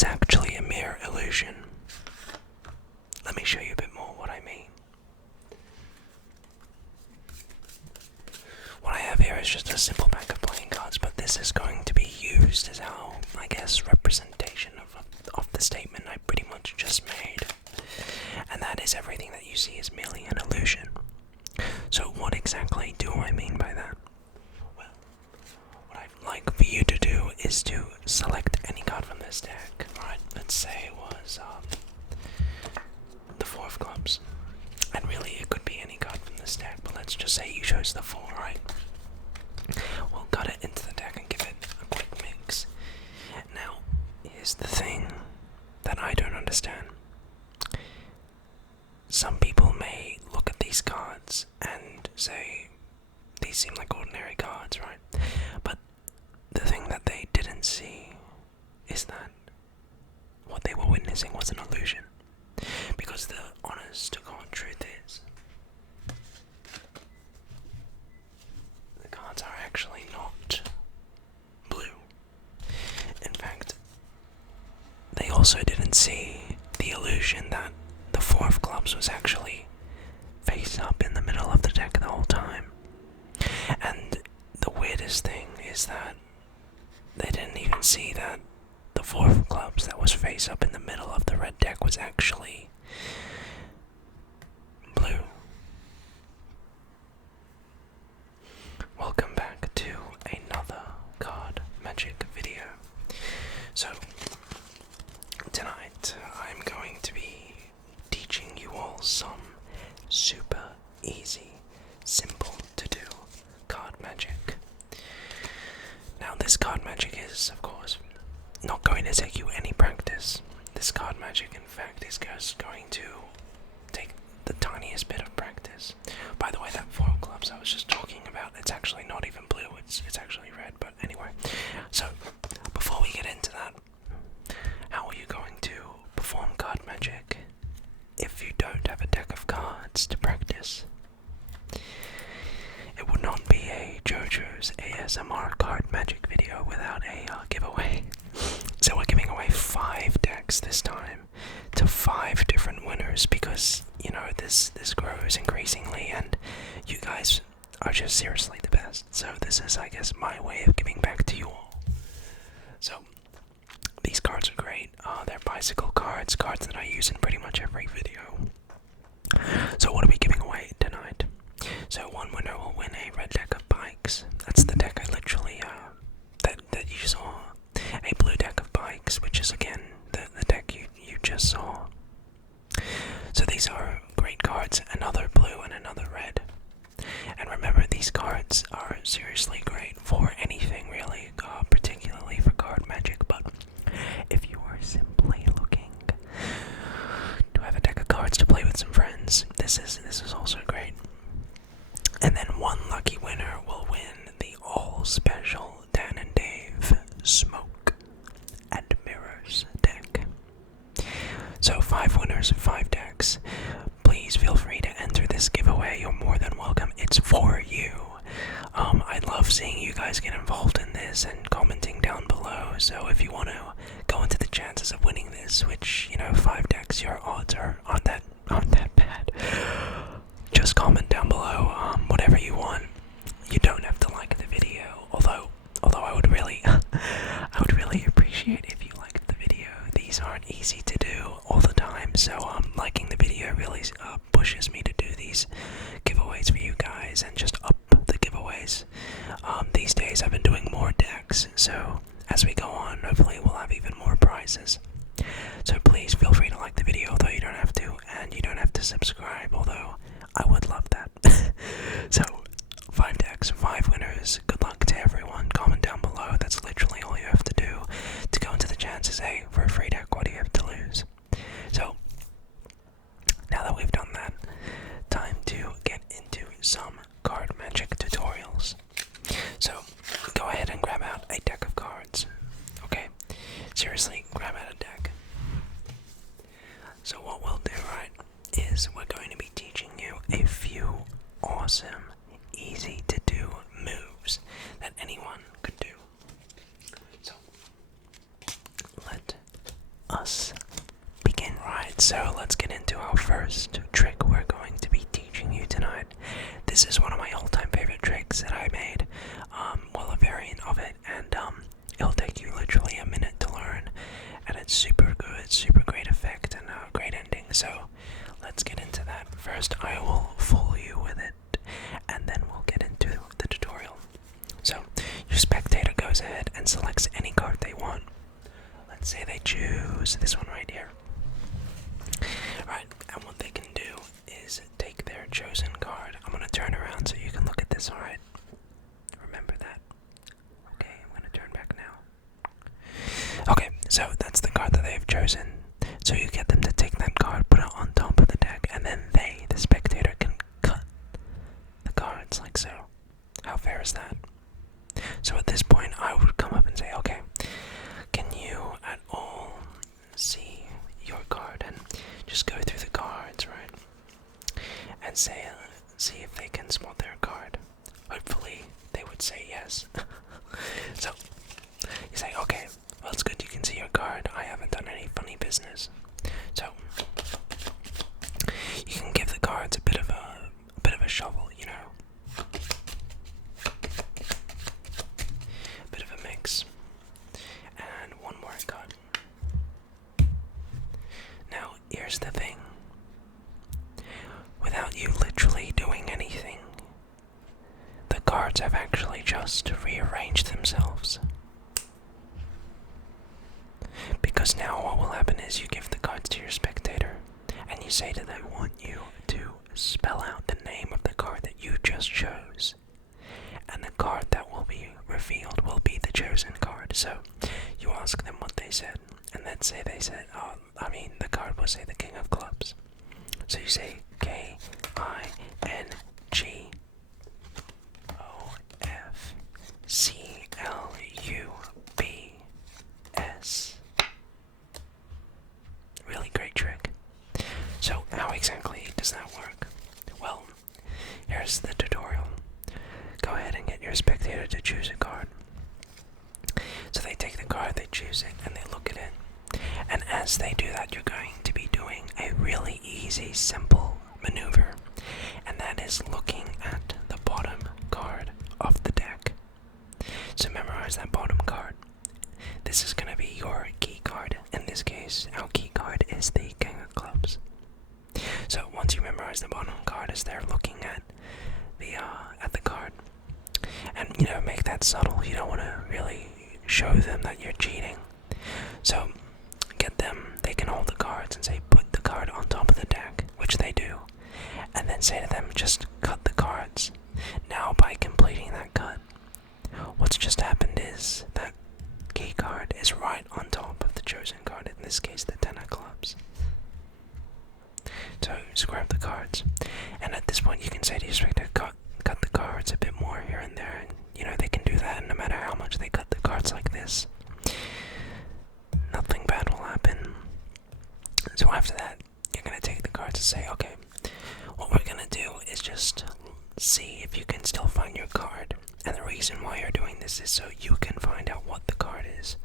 is actually a mere illusion. Let me show you a bit more what I mean. What I have here is just a simple pack of playing cards, but this is going to be used as our, I guess, representation of the statement I pretty much just made. And that is everything that you see is merely an illusion. So what exactly do I mean by that? Well, what I'd like for you to do is to select any card from this deck. Right, let's say it was the Four of Clubs. And really it could be any card from this deck, but let's just say you chose the 4, right? We'll cut it into the deck and give it a quick mix. Now, here's the thing that I don't understand. Some people may look at these cards and say, these seem like ordinary cards, right? But the thing that they didn't see is that what they were witnessing was an illusion. Because the honest to God truth is, the cards are actually not blue. In fact, they also didn't see the illusion that the Four of Clubs was actually face up in the middle of the deck the whole time. And the weirdest thing is that they didn't even see that the Four of Clubs that was face up in the middle of the red deck was actually blue. Welcome back to another card magic video. So, tonight I'm going to be teaching you all some super easy, simple to do card magic. Now this card magic is, of course, not going to take you any practice. This card magic, in fact, is just going to take the tiniest bit of practice. By the way, that Four of Clubs I was just talking about, it's actually not even blue, it's actually red, but anyway. So, before we get into that, how are you going to perform card magic if you don't have a deck of cards to practice? It would not be a JoJo's ASMR card magic video without a giveaway. So we're giving away 5 decks this time to 5 different winners because, you know, this grows increasingly and you guys are just seriously the best. So this is, I guess, my way of giving back to you all. So these cards are great. They're bicycle cards that I use in pretty much every video. So what are we giving away tonight? So one winner will win a red deck of bikes. That's the deck I literally, that you saw. A blue deck of bikes, which is again, the deck you just saw. So these are great cards, another blue and another red. And remember, these cards are seriously great for anything really, particularly for card magic, but if you are simply looking to have a deck of cards to play with some friends, this is also great. And then one lucky winner will win the all-special Dan and Dave Smoke and Mirrors deck. So 5 winners, 5 decks. Please feel free to enter this giveaway. You're more than welcome. It's for you. I love seeing you guys get involved in this and commenting down below. So if you want to go into the chances of winning this, which, you know, 5 decks, your odds aren't that bad. Just comment down below whatever you want. You don't have to like the video, although I would really appreciate if you liked the video. These aren't easy to do all the time, so liking the video really pushes me to do these giveaways for you guys and just up the giveaways. These days I've been doing more decks, so as we go on, hopefully we'll have even more prizes. So please feel free to like the video, although you don't have to, and you don't have to subscribe, although I would love that. So, 5 decks, 5 winners. Good luck to everyone. Comment down below. That's literally all you have to do to go into the chances. Hey, for a free deck, what do you have to lose? So, now that we've done that, time to get into some card magic tutorials. So, go ahead and grab out a deck of cards. Okay? Seriously, grab out a deck. So what we'll do, right, is we're going to be teaching you a few awesome, easy to do moves that anyone could do. So, let this is one of my all-time favorite tricks that I made. Well, a variant of it, and it'll take you literally a minute to learn, and it's super good, super great effect, and a great ending. So let's get into that. First, I will fool you with it, and then we'll get into the tutorial. So your spectator goes ahead and selects any card they want. Let's say they choose this one right here. Right, and what they can do is take their chosen card. I'm going to turn around so you can look at this, alright? Remember that. Okay, I'm going to turn back now. Okay, so that's the card that they've chosen. So you get them to take that card, put it on top of the deck, and then they, the spectator, can cut the cards like so. How fair is that? So at this point, I would come up and say, okay, can you at all see your card? And just go through the cards, right? And say, see if they can spot their card. Hopefully, they would say yes. So, you say, okay, well, it's good you can see your card. I haven't done any funny business. So, you can give the cards a bit of a shovel, you know. Bit of a mix. And one more card. Now, here's the thing. Without you literally doing anything, the cards have actually just rearranged themselves. Because now what will happen is you give the cards to your spectator, and you say that I want you to spell out the name of the card that you just chose. And the card that will be revealed will be the chosen card. So you ask them what they said, and let's say they said, the card will say the King of Clubs. So you say KINGOFCLUBS. Really great trick. So how exactly does that work? Well, here's the tutorial. Go ahead and get your spectator to choose a card. So they take the card, they choose it, and they look at it. And as they do that, you're going to be doing a really easy, simple maneuver. And that is looking at the bottom card of the deck. So memorize that bottom card. This is going to be your key card. In this case, our key card is the King of Clubs. So once you memorize the bottom card as they're looking at the card, and make that subtle. You don't want to really show them that you're cheating. So get them, they can hold the cards and say put the card on top of the deck, which they do, and then say to them just cut the cards. Now by completing that cut, what's just happened is that key card is right on top of the chosen card, in this case the Ten of Clubs. So just grab the cards, and at this point you can say to your spectator, cut the cards a bit more here and there, and they can do that, and no matter how much they cut the cards like this, nothing bad will happen. So after that, you're going to take the cards and say, okay, what we're going to do is just see if you can still find your card. And the reason why you're doing this is so you can find out what the card is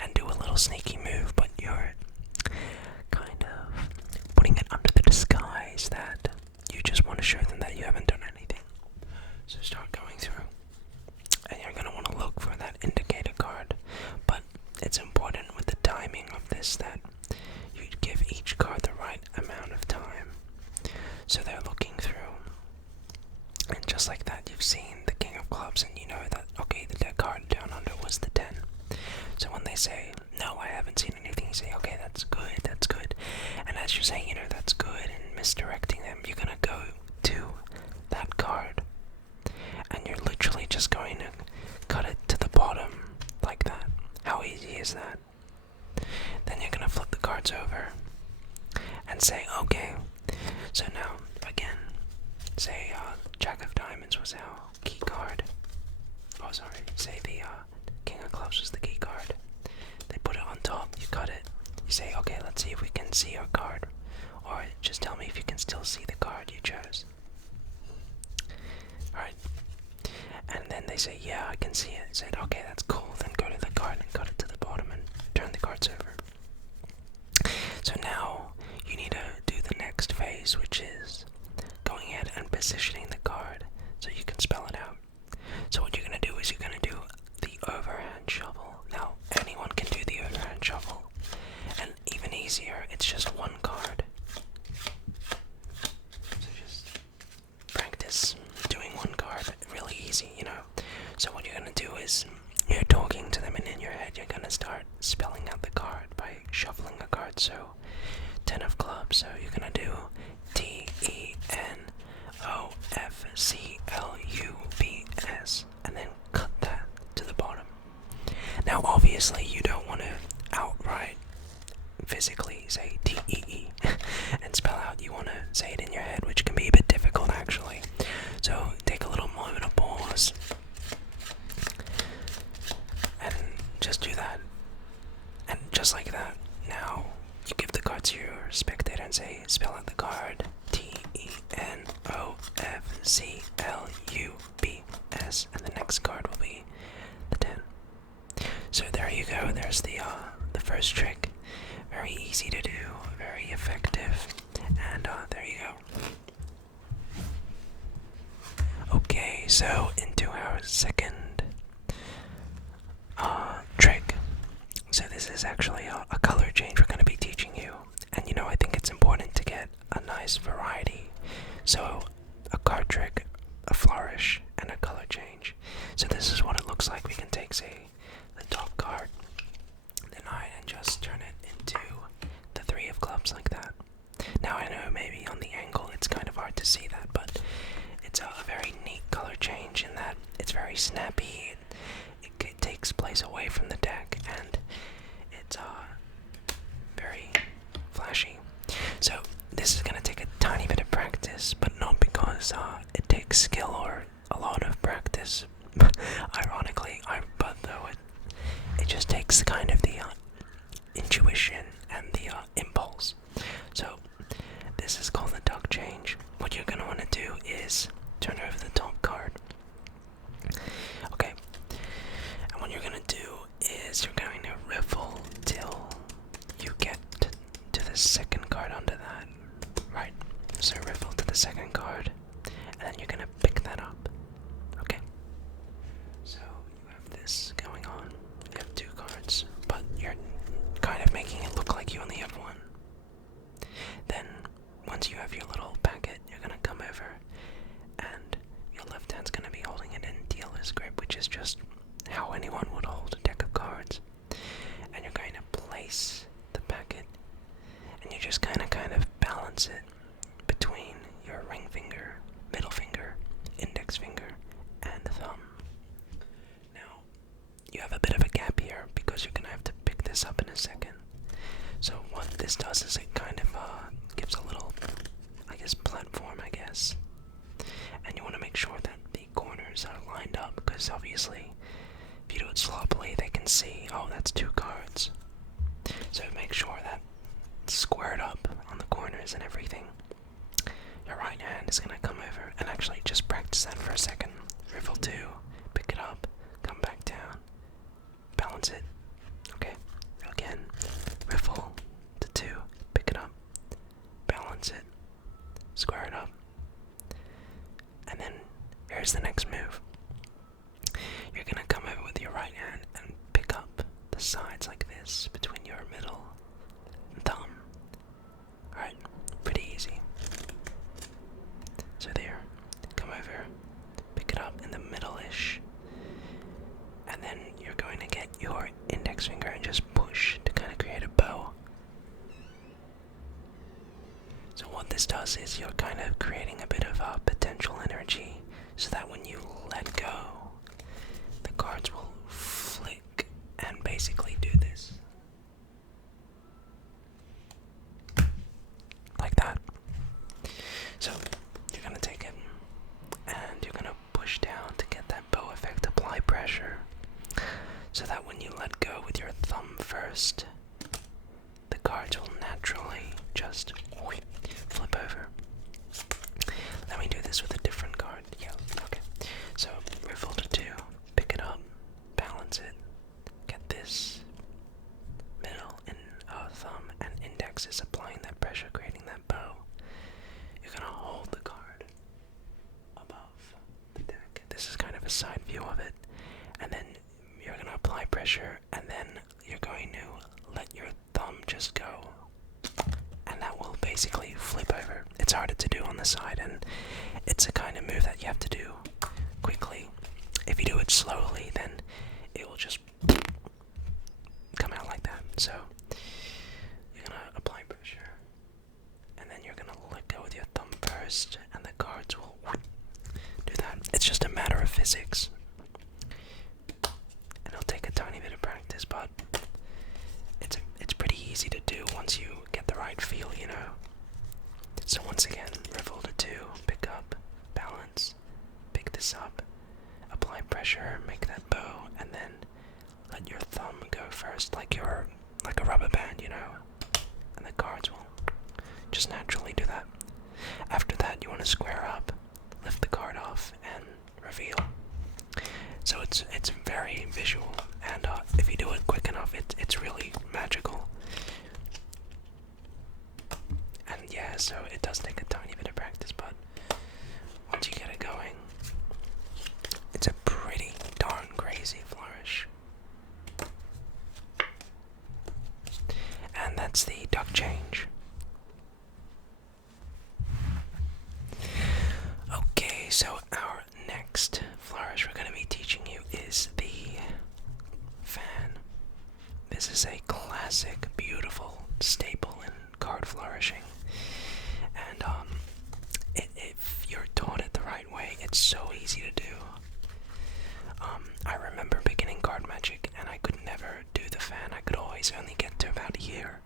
and do a little sneaky move, but you're kind of putting it under the disguise that you just want to show them that you haven't done anything. So start going through, and you're going to want to look for that indicator card, but it's important with the timing of this that you give each card the right amount of time, so they're looking through, and just like that you've seen the King of Clubs, and you know that, okay, the deck card down under was the 10. So when they say, no, I haven't seen anything, you say, okay, that's good, and as you're saying, that's good, and misdirecting them, you're going to go to that card, and you're literally just going to cut it to the bottom, like that. How easy is that? Then you're going to flip the cards over, and say, okay, so now, again, say, Jack of Diamonds was our key card. Oh, sorry, say the, King of Clubs was the key card. They put it on top, you cut it, you say, okay, let's see if we can see your card, or just tell me if you can still see the card you chose. Alright, and then they say, yeah, I can see it. Said, okay, that's cool, then go to the card and cut it to the bottom and turn the cards over. So now, you need to do the next phase, which is going ahead and positioning the card so you can spell it out. So what you're gonna do is you're gonna do the overhand shuffle. Now anyone can do the overhand shuffle, and even easier, it's just one card. So just practice doing one card, really easy, you know. So what you're gonna do is you're talking to them, and in your head you're gonna start spelling out the card by shuffling a card. So 10 of clubs, so you're gonna do TENOFCLUBS, and then cut that to the bottom. Now obviously you don't want to outright physically say TEE and spell out. You want to say it in your head, which can be a bit difficult actually. So take a little moment of pause and just do that. And just like that, now you give the card to your spectator and say, spell out the card TENOFCLUBS, and the next card will be the 10. So there you go. There's the first trick. Very easy to do, very effective, and there you go. Okay, so into our second trick. So this is actually a color change we're going to be teaching you, and you know, I think it's important to get a nice variety. So a card trick, a flourish, and a color change. So this is what it looks like. We can take, say, the top card, the 9, and just turn it into the 3 of clubs like that. Now I know maybe on the angle it's kind of hard to see that, but it's a very neat color change in that it's very snappy. It takes place away from the deck, and it's very flashy. So this is going to take a tiny bit of practice, but not because it takes skill or a lot of practice. Ironically, but though it just takes kind of the intuition and the impulse. So this is called the duck change. What you're going to want to do is turn over the top card. Okay, and what you're going to do is you're going to riffle till you get to the second card under that. Right, so riffle to the second card, and then you're going to pick that up. Okay, so you have this going on. You have 2 cards, but you're kind of making it look like you only have 1. Then, once you have your little packet, you're going to come over, and your left hand's going to be holding it in dealer's grip, which is just how anyone would hold a deck of cards. And you're going to place the packet, and you just kind of balance it between your ring finger, middle finger, index finger, and thumb. Now, you have a bit of a gap here because you're going to have to pick this up in a second. So what this does is it kind of gives a little, platform, and you want to make sure that the corners are lined up, because obviously if you do it sloppily they can see, oh, that's 2 cards. So make sure that it's squared up on the corners and everything. Your right hand is going to come over, and actually just practice that for a second. Riffle 2, pick it up, come back down, balance it. Okay, again, riffle to 2, pick it up, balance it, square it up, and then here's the next move. You're going to come over with your right hand and pick up the sides like this between your middle and thumb. Alright, pretty easy. So there, come over, pick it up in the middle-ish, and then you're going to get your index finger and just push to kind of create a bow. So what this does is you're kind of creating a bit of potential energy, so that when you let go, the cards will flick and basically do this. Like that. So you're going to take it and you're going to push down to get that bow effect, apply pressure, so that when you let go with your thumb first, the cards will naturally just flip over. Let me do this with a different card. Yeah, okay. So riffle to 2, pick it up, balance it, get this middle and thumb and index is applying that pressure, creating that bow. You're gonna hold the card above the a side view of it, and then you're going to apply pressure, and then you're going to let your thumb just go, and that will basically flip over. It's harder to do on the side, and it's a kind of move that you have to do quickly. If you do it slowly, then it will just come out like that. So you're going to apply pressure, and then you're going to let go with your thumb first, and the cards will do that. It's just a matter of physics. And it'll take a tiny bit of practice, but it's pretty easy to do once you get the right feel, you know. So once again, revolver 2, pick up, balance, pick this up, apply pressure, make that bow, and then let your thumb go first, like a rubber band, you know. And the cards will just naturally do that. After that, you want to square up, lift the card off, and reveal. So it's very visual, and if you do it quick enough, it's really magical. And yeah, so it does take a tiny bit of practice, but once you get it going, it's a pretty darn crazy flourish. And that's the duck change. Okay, so our next flourish we're going to be teaching you is the fan. This is a classic, beautiful staple in card flourishing. And if you're taught it the right way, it's so easy to do. I remember beginning card magic, and I could never do the fan. I could always only get to about here.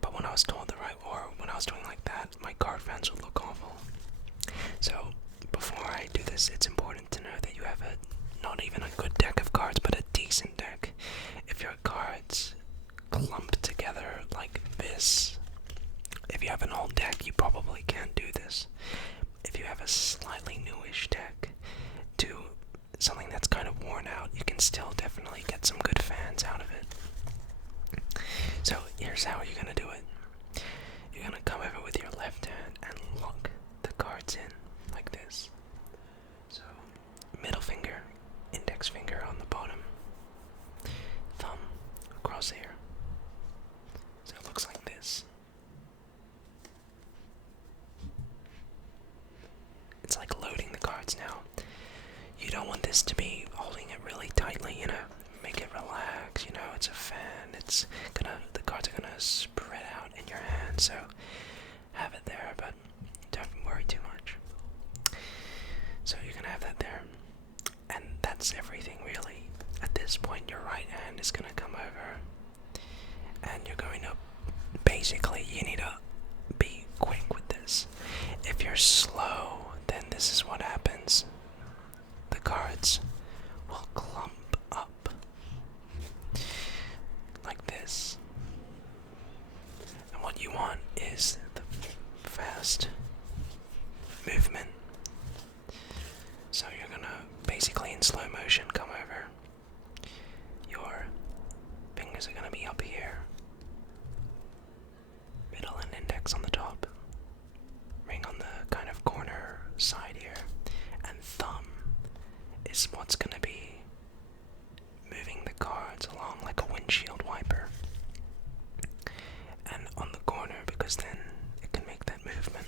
But when I was told the right, or when I was doing like that, my card fans would look awful. So before I do this, it's important to know that you have not even a good deck of cards, but a decent deck. If your cards clump together like this, if you have an old deck, you probably can't do this. If you have a slightly newish deck to something that's kind of worn out, you can still definitely get some good fans out of it. So here's how you're going to do it. You're going to come over with your left hand and lock the cards in like this. So middle finger, index finger on the bottom, thumb across here. So it looks like this. It's like loading the cards now. You don't want this to be holding it really tightly, you know. Make it relax, you know, it's a fan. The cards are gonna spread out in your hand, so have it there, but don't worry too much. So you're gonna have that there. And that's everything really. At this point, your right hand is gonna come over, and you're going to, basically, you need to be quick with this. If you're slow, then this is what happens. The cards will clump up like this. And what you want is the fast movement. So you're gonna basically in slow motion come over. Your fingers are gonna be up here, middle and index on the top, ring on the kind of corner side here, and thumb is what's gonna be moving the cards along like a windshield wiper. And on the corner, because then it can make that movement.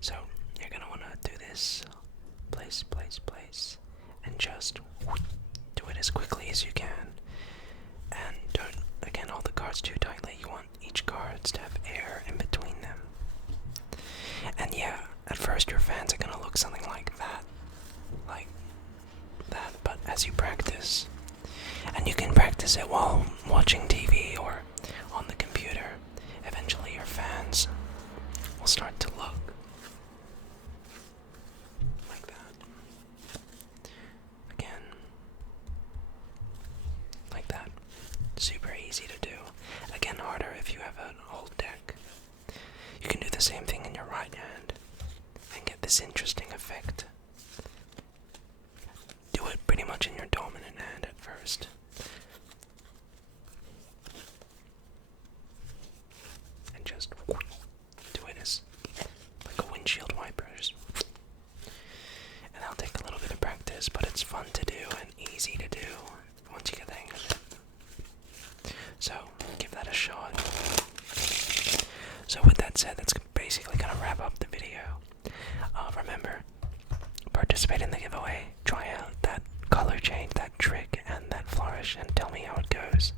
So you're gonna wanna do this, place, place, place, and just do it as quickly as you can. And don't, again, hold the cards too tightly. You want each cards to have air in between them. And yeah, at first your fans are gonna look something like that. Like that, but as you practice, and you can practice it while watching TV or on the computer, eventually your fans will start to look like that. Again, like that. Super easy to do. Again, harder if you have an old deck. You can do the same thing in your right hand and get this interesting effect. Do it pretty much in your dominant hand at first. And just do it as like a windshield wiper. Just So with that said, that's basically gonna wrap up the video. Remember, participate in the giveaway. Try out that color change, that trick, and that flourish, and tell me how it goes.